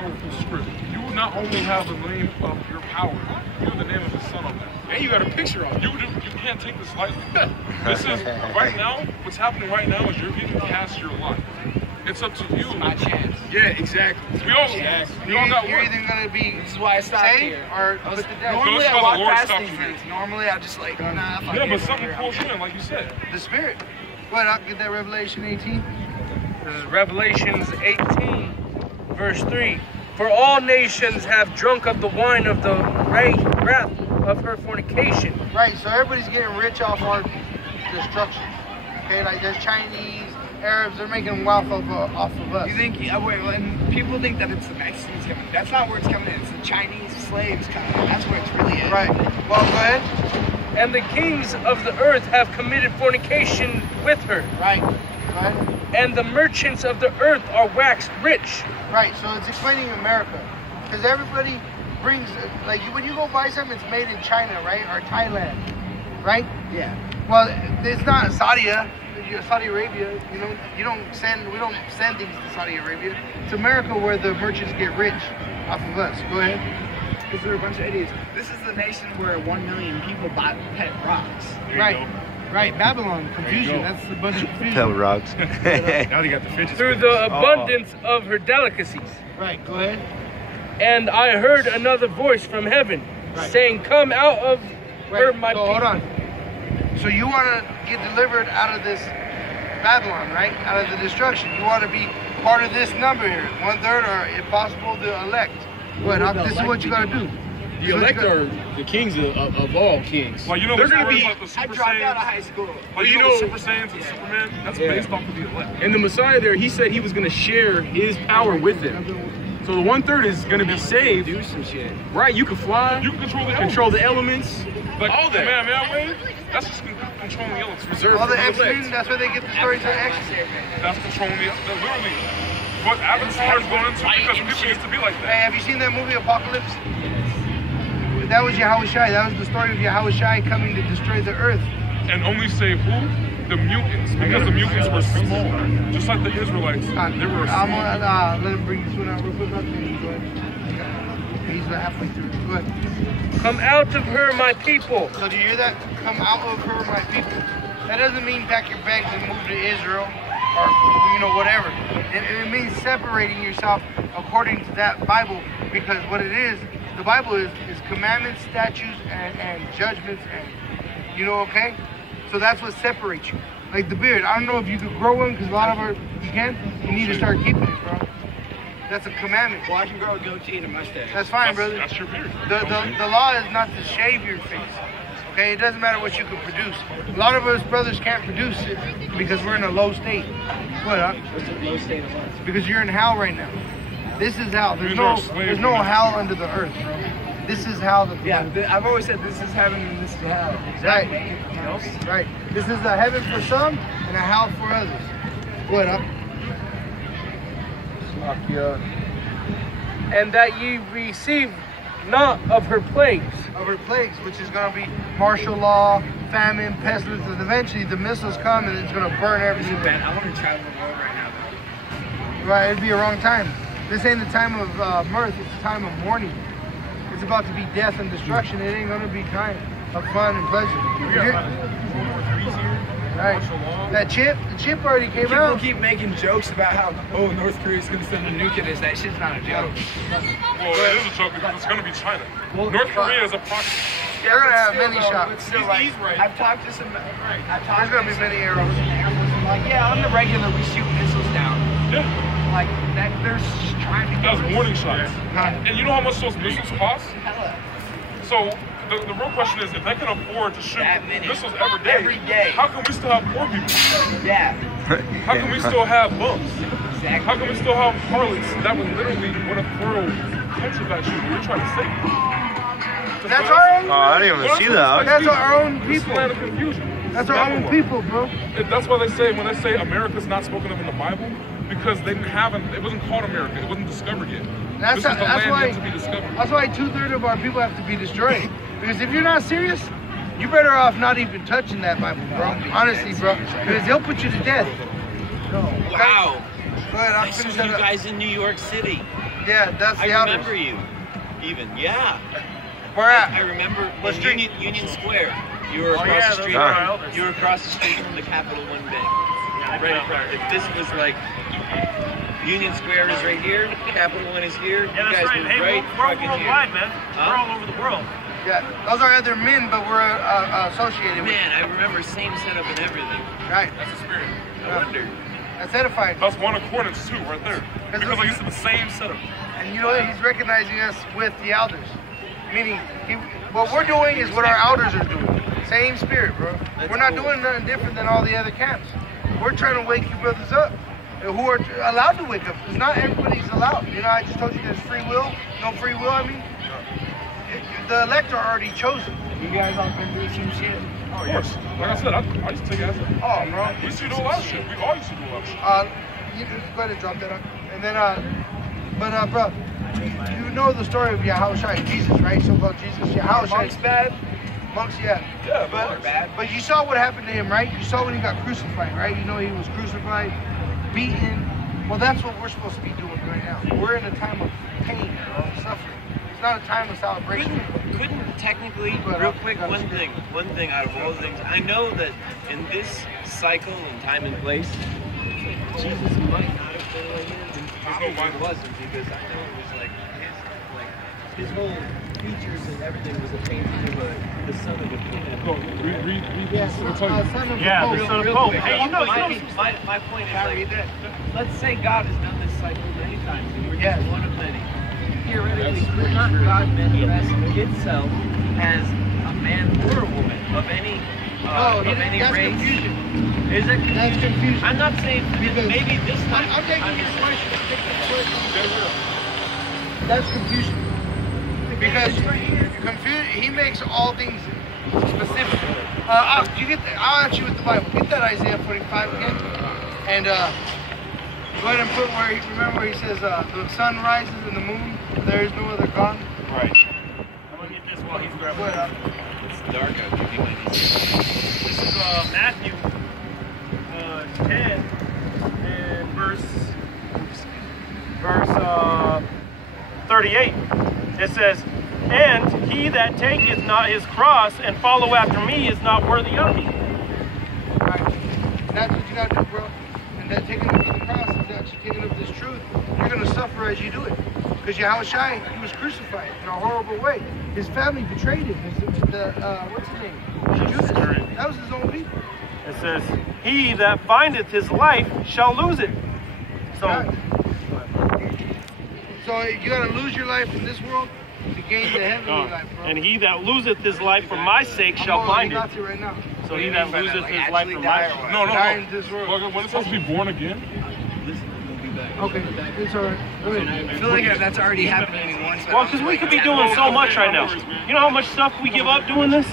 powerful script. You not only have the name of your power, you have the name of the Son on there. And you got a picture on it. You can't take this lightly. This is, right now, what's happening right now is you're getting cast your life. It's up to you. It's my chance. Yeah, exactly. We all got You're either going to be this is why I stopped here. Or put to death. Normally I walk past these things. Normally I just like, nah. Yeah, but something pulls you in, like you said. The Spirit. What, I'll get that Revelation 18? This is Revelations 18, verse 3. For all nations have drunk of the wine of the wrath of her fornication. Right, so everybody's getting rich off our destruction. Okay, like there's Chinese, Arabs, they're making wealth off of us. You think, and people think that it's the Mexicans coming. That's not where it's coming in. It's the Chinese slaves coming in. That's where it's really is. Right. Well, go ahead. And the kings of the earth have committed fornication with her. Right. Right. And the merchants of the earth are waxed rich. Right, so it's explaining America. Because everybody brings, like when you go buy something, it's made in China, right? Or Thailand, right? Yeah. Well, it's not Saudi Arabia, you know, we don't send things to Saudi Arabia. It's America where the merchants get rich off of us. Go ahead. Because they're a bunch of idiots. This is the nation where 1 million people bought pet rocks. Right. Right, Babylon, confusion. That's the bunch of confusion. Tell rocks. Now they got the fidget Through the abundance of her delicacies. Right, go ahead. And I heard another voice from heaven saying, come out of her, my people. Hold on. So you want to get delivered out of this Babylon, right? Out of the destruction. You want to be part of this number here. 1/3, or if possible, the elect. But this is what you got to do. The elect are the kings of all kings. Well, you know, they're going to be. like the Super I dropped Saiyans. out of high school. Like, you know, the Super Saiyans and Superman. That's based off of the elect. And the Messiah there, he said he was going to share his power with them. So the 1/3 is going to be saved. Do some shit. Right? You can fly. You can control the elements. Like all that. Man, wait. That's just controlling the elements. Reserved All the for X-Men, that's where they get the stories of X-Men. That's controlling the literally. What Avatar is going into because people used to be like that. Hey, have you seen that movie Apocalypse? That was Yahushai. That was the story of Yahushai coming to destroy the earth. And only save who? The mutants. Because the mutants were small. Just like the Israelites. They were small. I'm gonna let him bring this one out real quick. Go ahead. He's halfway through. Go ahead. Come out of her, my people. So do you hear that? Come out of her, my people. That doesn't mean pack your bags and move to Israel or, you know, whatever. It means separating yourself according to that Bible, because what it is, the Bible is commandments, statutes, and judgments, and, you know, okay? So that's what separates you. Like the beard, I don't know if you could grow one, because a lot of our, you can. You need to start keeping it, bro. That's a commandment. Well, I can grow a goatee and a mustache. That's fine, brother. That's your beard. The law is not to shave your face. Okay, it doesn't matter what you can produce. A lot of us brothers can't produce it because we're in a low state. What, huh? What's a low state of what? Because you're in hell right now. This is hell. There's no hell under the earth, bro. This is hell. I've always said this is heaven and this is hell. Exactly. Anything else? Right. This is a heaven for some and a hell for others. What up? And that ye receive not of her plagues. Of her plagues, which is going to be martial law, famine, pestilence, and eventually the missiles come and it's going to burn everything. I want to travel the world right now, though. Right, it'd be a wrong time. This ain't the time of mirth, it's the time of mourning. It's about to be death and destruction. It ain't going to be time of fun and pleasure. Right. The chip already came out. People keep making jokes about how, North Korea's going to send a nuke at us. That shit's not a joke. Well, it is a joke because it's going to be China. North Korea is a proxy. They're going to have many shots. But still, like, I've talked to some... There's going to be many arrows. Like, yeah, on the regular, we shoot missiles down. Yeah. Like, that, they're trying to get... That's warning shots. And you know how much those missiles cost? So... The real question is, if they can afford to shoot missiles every day, how can we still have poor people? Yeah. How can we still have bums? Exactly. How can we still have harlots that would literally want to throw pencils at you when you're trying to save them? That's our own. I didn't even see that. That's our own This is people. land of confusion. That's our own people, bro. That's why they say, when they say America's not spoken of in the Bible, because they haven't, it wasn't called America, it wasn't discovered yet. This is the land yet to be discovered. That's why 2/3 of our people have to be destroyed. Because if you're not serious, you're better off not even touching that Bible, bro. Honestly, bro. Because he'll put you to death. Wow. Go ahead, I'll I saw finish you that up. guys in New York City. Yeah, that's the I elders. remember you. Even, yeah. Where at? I remember What in street? Union Square. You were across the street. You were across the street from the Capital One Bank. Right across. If this was like Union Square is right here, Capital One is here. Yeah, that's you guys right. were Hey, right we're fucking worldwide, here. man. We're all over the world. Yeah, those are other men, but we're associated with. Man, I remember same setup and everything. Right. That's the spirit. I wonder. That's edifying. That's one accordance too, right there. Because Because like you said, the same setup. And you know what? He's recognizing us with the elders. Meaning, what we're doing is what our elders are doing. Same spirit, bro. We're not doing nothing different than all the other camps. We're trying to wake you brothers up who are allowed to wake up. Because not everybody's allowed. You know, I just told you there's free will. No free will, I mean. The elect are already chosen. You guys all been through some shit. Of course. Like I said, I used to take acid. Oh, bro. We used to do a lot of shit. We all used to do a lot of shit. You can go ahead and drop that up. And then, bro, you know the story of Yahushua, Jesus, right? So-called Jesus. Yahushua. Monks bad. Monks, yeah. Yeah, But you saw what happened to him, right? You saw when he got crucified, right? You know he was crucified, beaten. Well, that's what we're supposed to be doing right now. We're in a time of pain, bro, suffering. It's not a time of celebration. Couldn't technically, real quick, one thing out of all the things, I know that in this cycle and time and place, Jesus might not have been like this, and probably wasn't, because I know it was like his whole features and everything was a painting of the son of a king. Go, read Yeah, this. Son of son of Yeah, the the Pope. son of Real Pope. quick, Hey, you know, my point is, like, let's say God has done this cycle many times, and we're just one of many. Theoretically, could not God manifest itself as a man or a woman of any No, of any that's race? confusion. Is it confusion? That's confusion. I'm not saying Because maybe this time. I'm taking your question. That's confusion. Because he makes all things specific. I'll ask you with the Bible. Get that Isaiah 45 again. And go ahead and put remember where he says, the sun rises and the moon, there is no other God. Right. I'm gonna get this while he's grabbing What, it. It's dark out here. You might need to- This is Matthew 10 and verse 38. It says, "And he that taketh not his cross and follow after me is not worthy of me." Right. That's what you got to do, bro. And that taking up the cross is actually taking up this truth. You're going to suffer as you do it. Because Yahushua, he was crucified in a horrible way. His family betrayed him. What's his name? Judas. That was his own people. It says, "He that findeth his life shall lose it." So, Right. So you got to lose your life in this world to gain the heavenly life, bro. and he that loseth his life for my sake shall find it. Got you right now. So he that loseth his life for my sake. No. Die in this world. Well, when it's supposed to be born again, Okay, it's all right. Go ahead. I feel like that's already happening once. Well, because we could be doing so much right now. You know how much stuff we give up doing this?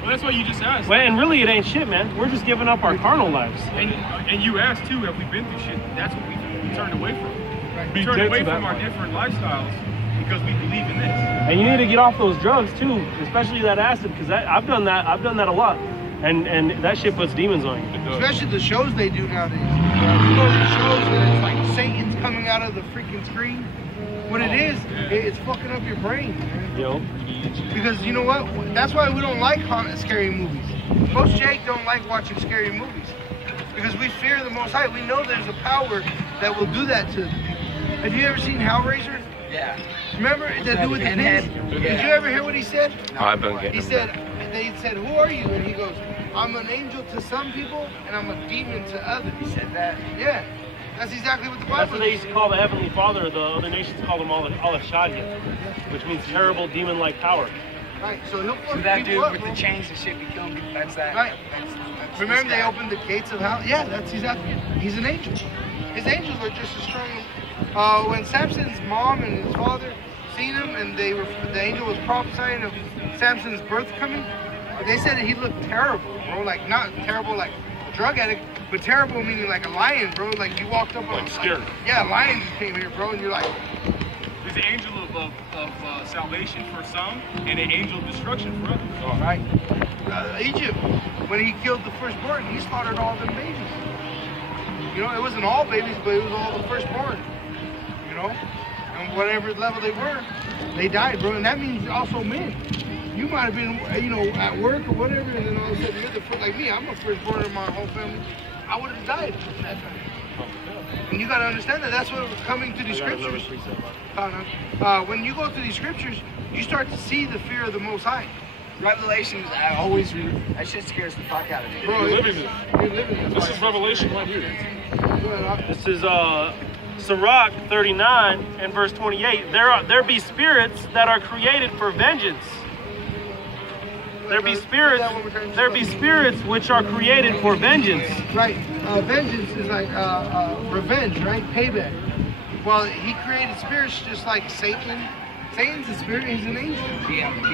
Well, that's what you just asked. Well, and really it ain't shit, man. We're just giving up our carnal lives. And you asked too, have we been through shit? That's what we turned away from. Right. be We turned dead away to that from our part. different lifestyles because we believe in this. And you need to get off those drugs too, especially that acid, because I've done that. I've done that a lot, and that shit puts demons on you. Especially the shows they do nowadays. You know the shows that it's like Satan's coming out of the freaking screen. What it is, it's fucking up your brain, man. Yo, Because you know what? That's why we don't like scary movies. Most Jake don't like watching scary movies. Because we fear the Most High. We know there's a power that will do that to the people. Have you ever seen Hellraiser? Yeah. Remember that dude with the Pinhead? pins? Did you ever hear what he said? No, I've been getting He them. said, they said, who are you? And he goes, I'm an angel to some people and I'm a demon to others. He said that. Yeah. That's exactly what the that's Bible what they used to call the Heavenly Father. The other nations call him Al-Shadia, which means terrible demon-like power. Right. So he'll So fuck that people dude up, with bro. the chains and shit be killing people. That's that. Right. That's Remember this they guy. opened the gates of hell? Yeah, that's exactly it. He's an angel. His angels are just as strong. When Samson's mom and his father seen him and the angel was prophesying of Samson's birth coming, they said that he looked terrible, bro. Like, not terrible like a drug addict, but terrible meaning like a lion, bro. Like you walked up on Like scary. Yeah, a lion just came here, bro, and you're like, There's an angel of salvation for some and an angel of destruction for others. right. Egypt, when he killed the firstborn, he slaughtered all them babies. You know, it wasn't all babies, but it was all the firstborn. You know? And whatever level they were, they died, bro. And that means also men. You might have been, you know, at work or whatever, and then all of a sudden you're the first, like me, I'm a firstborn in my whole family. I would have died at that time. And you got to understand that that's what we're coming to the scriptures. When you go to these scriptures, you start to see the fear of the Most High. Revelations, I always read. That shit scares the fuck out of me. Bro, you're living this. You're living This is Revelation right here. This is Sirach 39 and verse 28. There be spirits that are created for vengeance. There be spirits which are created for vengeance. Right. Vengeance is like revenge, right? Payback. Well, he created spirits just like Satan. Satan's a spirit, he's an angel.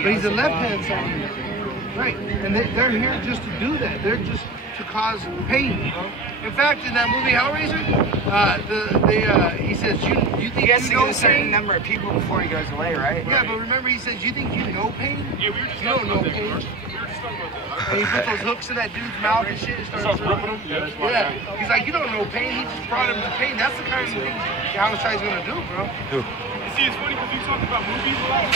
But he's a left-hand side. Right. And they're here just to do that. They're just to cause pain, you know? In fact, in that movie Hellraiser, he says, you think He has to you know get a certain pain? number of people before he goes away, right? Yeah, but remember he says, you think you know pain? Yeah, we were just You talking don't know about that. pain. We were just talking about that. And he put those hooks in that dude's mouth and shit and Starts starts ripping them. Yeah, that's why. Yeah, he's like, you don't know pain. He just brought him to pain. That's the kind of things Yahweh's gonna do, bro. And see, it's funny because you talk about movies a lot.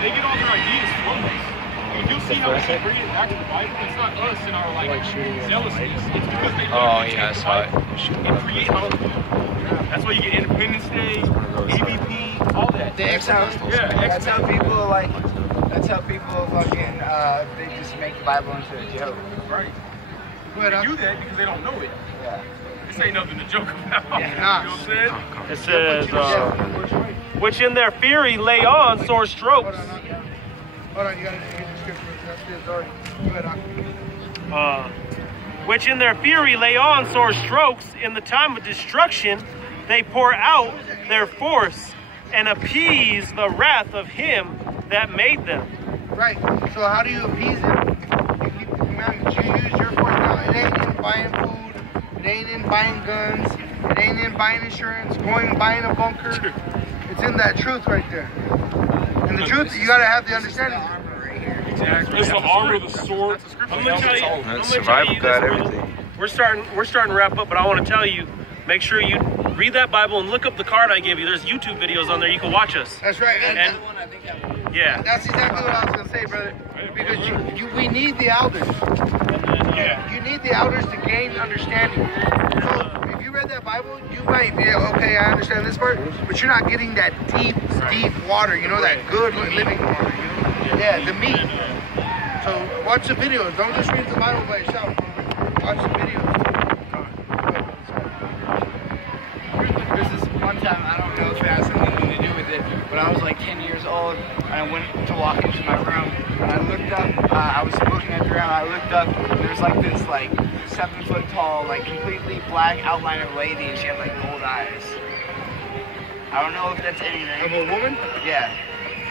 They get all their ideas from us. Like, you'll see how we can bring it back to the Bible. It's not us and our like zealousness. It's because they literally take the Bible and create all of it. That's why you get Independence Day, EVP, all that. The exile. Yeah, That's how people like. That's how people fucking. They just make the Bible into a joke. Right. But, They do that because they don't know it. Yeah. This ain't nothing to joke about. Yeah, You know what I'm saying? It says, which in their fury lay on sore strokes. Hold on, you gotta get the scripture. That's the authority. Go ahead, Which in their fury lay on sore strokes. In the time of destruction, they pour out their force and appease the wrath of him that made them. Right. So how do you appease him? You keep the commandments. You use your force. Now, it ain't in buying food. It ain't in buying guns. It ain't in buying insurance. Going and buying a bunker. It's in that truth right there. And the truth, you gotta have the understanding. Exactly. It's the armor, the sword. I'm gonna tell you, That's survival got everything. We're starting to wrap up, but I want to tell you, make sure you read that Bible and look up the card I gave you. There's YouTube videos on there. You can watch us. That's right. And yeah, That's exactly what I was gonna say, brother. Because we need the elders. You need the elders to gain understanding. So if you read that Bible, you might be okay. I understand this part, but you're not getting that deep water. You know, that good living water. You know? Yeah, the meat. So watch the videos. Don't just read the Bible by yourself. Watch the videos. There's this one time, I don't know if it has something to do with it, but I was like 10 years old, and I went to walk into my room, and I looked up, I was looking at the ground, I looked up, and there's like this like 7 foot tall, like completely black outline of a lady, and she had like gold eyes. I don't know if that's anything. Of a woman? Yeah.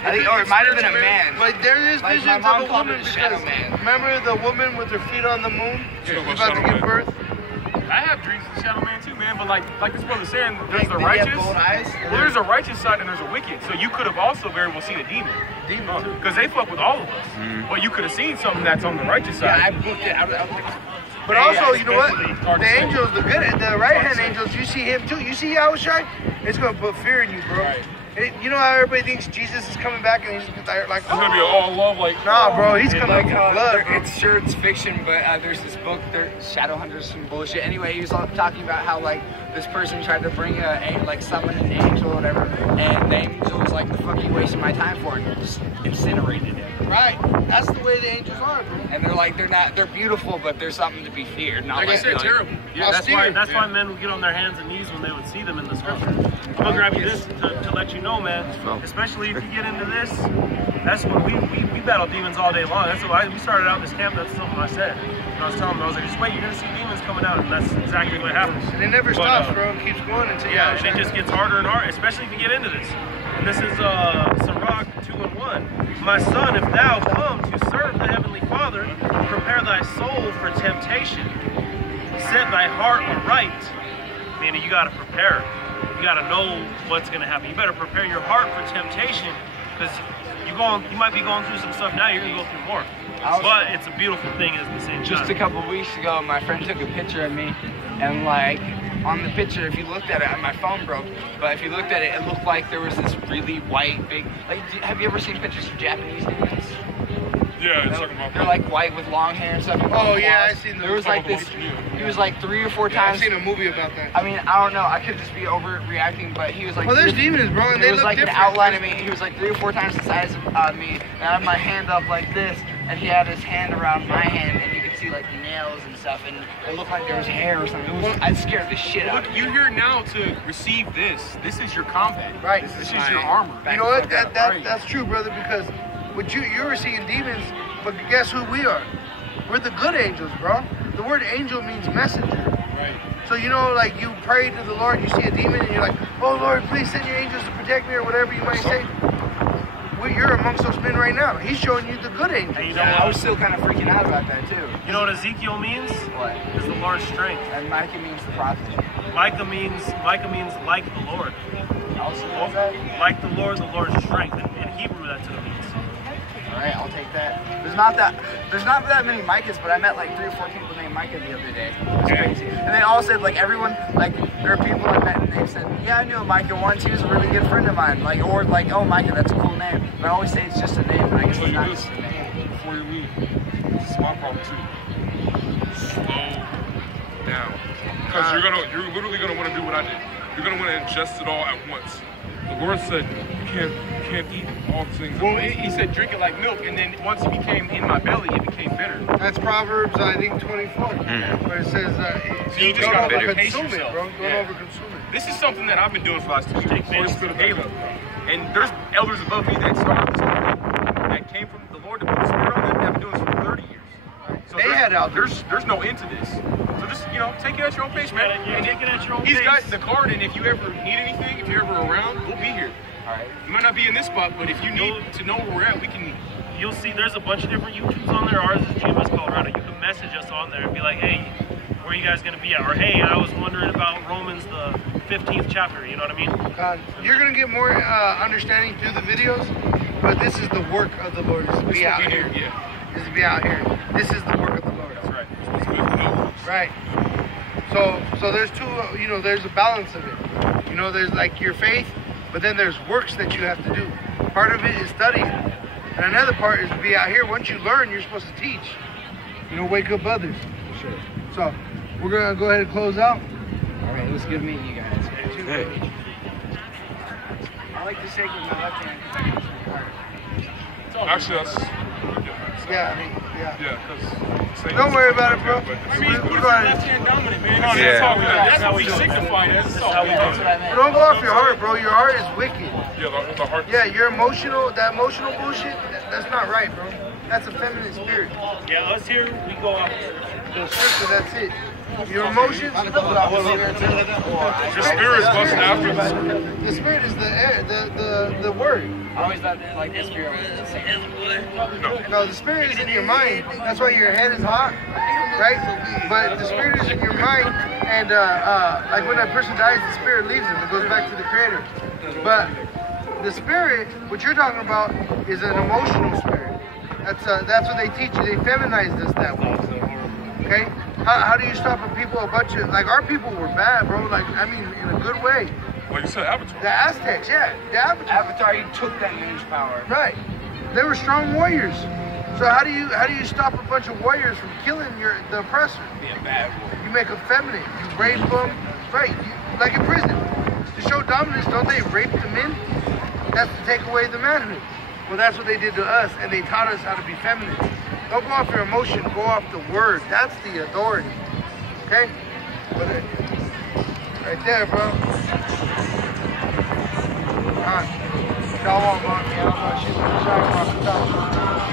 I think, or it might have been a man. But there is Like, visions my mom of a called woman it a shadow because man. remember the woman with her feet on the moon? Yeah, She's about to give birth. I have dreams of the Shadow Man too, man. But like this brother's saying, there's the Did he have righteous. gold eyes? Well, there's a righteous side and there's a wicked. So you could have also very well seen a demon. Because they fuck with all of us. But you could have seen something that's on the righteous Yeah, I side. booked it. But also, you know what? Hard The to say. angels, the right hand angels, you see him too. You see Yahushua? It's gonna put fear in you, bro. Right. You know how everybody thinks Jesus is coming back and he's like, It's gonna be all love, like nah, bro, he's coming Like, with blood, bro. it's sure it's fiction, but there's this book, Shadowhunters, some bullshit. Anyway, he was talking about how like this person tried to bring summon an angel or whatever, and the angel was like, "The fuck are you wasting my time for?" And just incinerated it. Right. That's the way the angels are, bro. And they're like, they're beautiful, but they're something to be feared. Not Like I like said, terrible. Yeah, that's why men would get on their hands and knees when they would see them in the scripture. I'm gonna grab you this to let you know, man. Especially if you get into this, that's what we battle demons all day long. That's why we started out in this camp. That's something I said. And I was telling them, I was like, just wait, you're gonna see demons coming out, and that's exactly what happens. And it never stops, bro. It keeps going until Yeah, and it just gets harder and harder, especially if you get into this. And this is Sirach 2:1. My son, if thou come to serve the Heavenly Father, prepare thy soul for temptation. Set thy heart aright. Meaning you gotta prepare. You gotta know what's gonna happen. You better prepare your heart for temptation, because you might be going through some stuff now. You're gonna go through more. But it's a beautiful thing at the same time. Just a couple weeks ago, my friend took a picture of me, and like on the picture, if you looked at it, my phone broke, but if you looked at it, it looked like there was this really white, big, like, have you ever seen pictures of Japanese demons? Yeah, it's talking about. They're like white with long hair and stuff. Oh yeah, I seen. There was like this. He was like 3 or 4 I've times. seen a movie about that. I mean, I don't know. I could just be overreacting, but he was like. Well, there's demons, bro, and they was look like different. an outline of me. He was like 3 or 4 times the size of me, and I had my hand up like this, and he had his hand around my hand, and you could see like the nails and stuff, and it looked like there was hair or something. It was, I scared the shit out of me. You're here now to receive this. This is your combat. Right. This is your armor. You know what? That's true, brother. Because what you were seeing demons, but guess who we are? We're the good angels, bro. The word angel means messenger. Right. So you know, like you pray to the Lord, you see a demon, and you're like, "Oh Lord, please send your angels to protect me," or whatever you might say. You're amongst those men right now. He's showing you the good angels. And you know Yeah, I what? was still kind of freaking out about that too. You know what Ezekiel means? What? Is the Lord's strength. And Micah means the prophet. Micah means like the Lord. Also, what's that? Like the Lord's strength. In Hebrew, that's what it means. All right, I'll take that. There's not that many Micahs, but I met like 3 or 4 people named Micah the other day. It's crazy. And they all said, like, everyone, like, there are people I met and they said, yeah, I knew a Micah once. He was a really good friend of mine. Like, or like, oh, Micah, that's a cool name. But I always say it's just a name, and I guess I'll it's tell not you just this a name. before you leave. This is my problem too. Slow down, because you're literally gonna want to do what I did. You're gonna want to ingest it all at once. The Lord said you can't eat all things. Well, he said drink it like milk, and then once it became in my belly, it became bitter. That's Proverbs, I think, 24, where it says, So you just gotta pace consume it, yourself. bro. Don't Yeah. overconsume it. This is something that I've been doing for the last 2 years. Holy Spirit, Halo. And there's elders above me that started this whole thing, that came from the Lord to put the Spirit on them. They've been doing this for 30 years. So They had elders. there's no end to this. So just, take it at your own pace, man. Yeah, take it at your own He's pace. got the card, and if you ever need anything, if you're ever around, we'll be here. All right. You might not be in this spot, but if you need to know where we're at, we can. You'll see there's a bunch of different YouTubes on there. Ours is GMS Colorado. You can message us on there and be like, hey, where are you guys going to be at? Or, hey, I was wondering about Romans, the 15th chapter. You know what I mean? You're going to get more understanding through the videos, but this is the work of the Lord, is to be out here. Yeah, Is to be out here. This is the work of the Lord. that's right. It's good to know. Right. So there's two, there's a balance of it. There's like your faith, but then there's works that you have to do. Part of it is studying. And another part is to be out here. Once you learn, you're supposed to teach. Wake up others. Sure. So we're going to go ahead and close out. All right, it was good meeting you guys. Hey. I like to shake with my left hand. Actually, that's Yeah. yeah, because Don't worry about it, bro. I mean, We're put going your left hand dominant, man. Yeah. That's all good. That's what we signify as. That's all good. That's what I meant. Don't go off your heart, bro. Your heart is wicked. yeah, the heart. Yeah, you're emotional. That emotional bullshit, that's not right, bro. That's a feminine spirit. Yeah, us here, we go out. The scripture, that's it. Your emotions, Your spirit's busting after this. the spirit is the air, the word. I always thought that, like, this spirit was the same. No, the spirit is in your mind. That's why your head is hot, right? But the spirit is in your mind, and like when a person dies, the spirit leaves them. It goes back to the Creator. But the spirit, what you're talking about, is an emotional spirit. That's what they teach you. They feminized us that way. Okay? How do you stop a people, a bunch of, like, our people were bad, bro. Like, I mean, in a good way. Like you said, Avatar. The Aztecs, yeah. The Avatar. Avatar, he took that man's power. Right. They were strong warriors. So how do you stop a bunch of warriors from killing the oppressor? Be a bad boy. You make them feminine. You rape them. Right. Like in prison. To show dominance, don't they rape the men? That's to take away the manhood. Well, that's what they did to us, and they taught us how to be feminine. Don't go off your emotion. Go off the word. That's the authority. Okay? Right there, bro. Alright. Shalom, man. I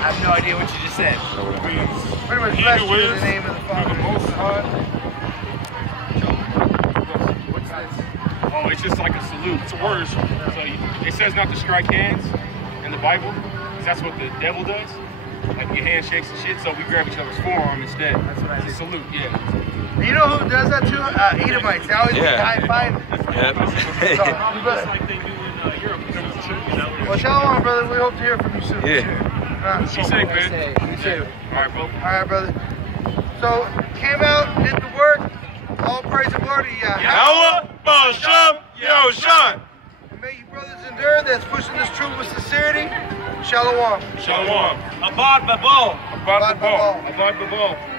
have no idea what you just said. Pretty much He bless who you in is the name of the Father. the Most High. What's this? Oh, it's just like a salute. It's a word. So it says not to strike hands in the Bible, because that's what the devil does. Like your handshakes and shit, so we grab each other's forearm instead. That's what I It's a did. salute, yeah. You know who does that too? Edomites. They always Yeah. high five. Yep. Just like they do in Europe. You know? Well, shalom, brother. We hope to hear from you soon. Yeah. Be safe, man. You too. All right, bro. All right, brother. So, came out, did the work, All praise and glory to Yah. Yahweh, Bashem, Yoshan. And may you brothers endure that's pushing this truth with sincerity. Shalom. Shalom. Abad Babal. Abad Babal. Abad Babal. Abad Babal.